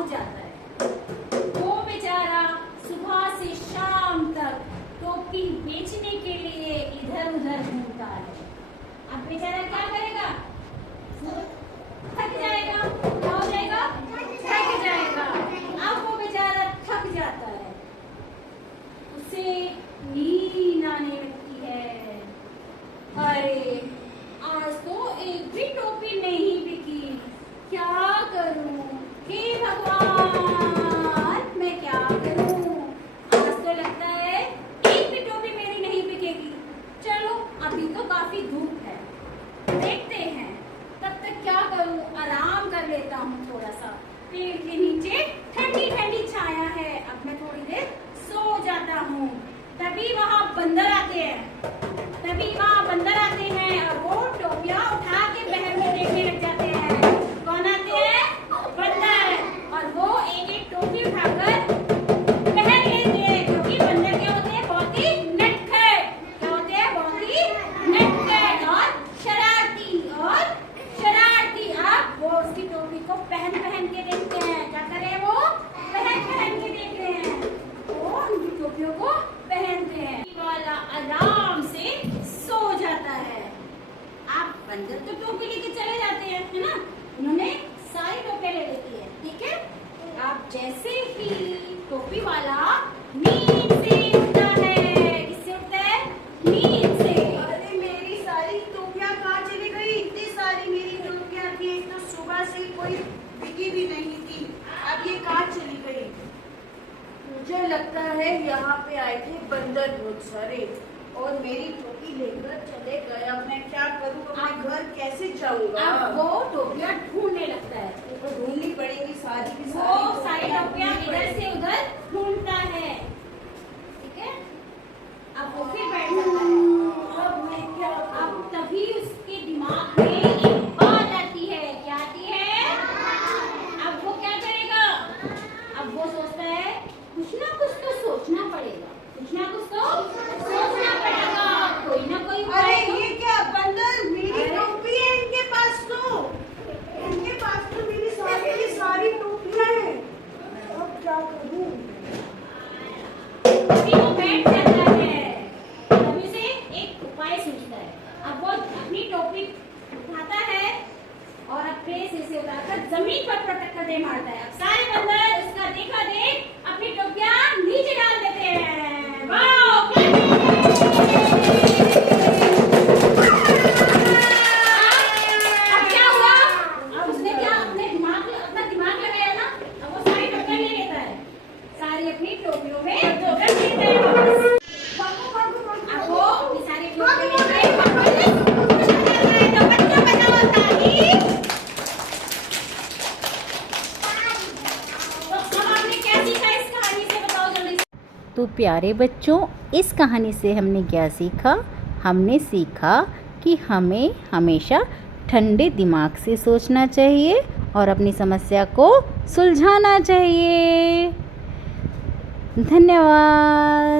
सो जाता है। वो बेचारा सुबह से शाम तक टोपी बेचने के लिए इधर उधर घूमता है। अब बेचारा क्या करेगा? थक जाएगा। क्या हो जाएगा? थक जाएगा। अब वो बेचारा थक जाता है, उसे नींद आने लगती है। अरे आज तो एक भी टोपी नहीं बिकी, क्या करूं? हे भगवान, मैं क्या करूं? आज तो लगता है एक भी टोपी मेरी नहीं बिकेगी। चलो अभी तो काफी धूप है, देखते हैं। तब तक क्या करूं? आराम कर लेता हूँ थोड़ा सा। पेड़ के नीचे ठंडी ठंडी छाया है, अब मैं थोड़ी देर सो जाता हूँ। तभी वहाँ बंदर आते हैं। और वो टोपियाँ उठा के बहर में देखने लग जाते हैं। कौन आते हैं? बंदर। और वो एक एक टोपी उठाकर बहर लेते हैं, क्योंकि बंदर क्या होते हैं? बहुत ही नटखट। क्या होते हैं? बहुत ही नटखट और शरारती। अब वो उसकी टोपी को पहन के देखते हैं। क्या करें? वो पहन के देख रहे हैं। वो उनकी टोपियों को पहनते हैं। वाला आराम से सो जाता है। आप बंदर तो टोपी लेके चले जाते हैं, है ना? उन्होंने सारी टोपियां ले लेती है, ठीक है? आप जैसे ही टोपी वाला नींद से उठता है, किससे उठता है? नींद से। अरे मेरी सारी टोपियां कहाँ चली गई? इतनी सारी मेरी टोपियां थी, तो सुबह से कोई बिकी भी नहीं थी। अब ये कहाँ चली गई? मुझे लगता है यहाँ पे आए थे बंदर बहुत सारे और मेरी टोपी लेकर चले गए। अब मैं क्या करूँ? अब मैं घर कैसे जाऊँगा? अब वो टोपियां ढूंढने लगता है। तो ढूंढनी पड़ेगी सारी की वो सारी टोपियां इधर से उधर ढूंढता है, ठीक है? अब वो फिर बैठ जाता है। अब मैं क्या करूं? अब तभी उसके दिमाग में एक बात आती है। क्या आती है? अब वो क्या करेगा? अब वो सोचता है कुछ ना कुछ तो सोचना पड़ेगा। कोई ना कोई अरे ये क्या बंदर? मेरी टोपी है इनके पास तो मेरी सारी की सारी टोपियां हैं। अब क्या करूं? तभी वो बैठ जाता है। तभी उसे एक उपाय सूझता है। अब वो अपनी टोपी उठाता है और अपने सिर से उतारकर जमीन पर पटक कर दे मारता है। अब सारे बंदर उसका देखा देख अपनी टोपियां नीचे डाल देते हैं। वाह! अब क्या हुआ? अब उसने क्या अपना दिमाग लगाया ना? अब वो सारी टोपियां ले लेता है, सारी अपनी टोपियों में रख देता है वापस। अब वो अपनी सारी टोपियां लेकर वापस चलता है। तो बच्चों बताओ तारीफ। तो अब आपने क्या सीखा इस कहानी से? बताओ जल्दी से। तो प्यारे बच्चों, इस कहानी से हमने क्या सीखा? हमने सीखा कि हमें हमेशा ठंडे दिमाग से सोचना चाहिए और अपनी समस्या को सुलझाना चाहिए। धन्यवाद।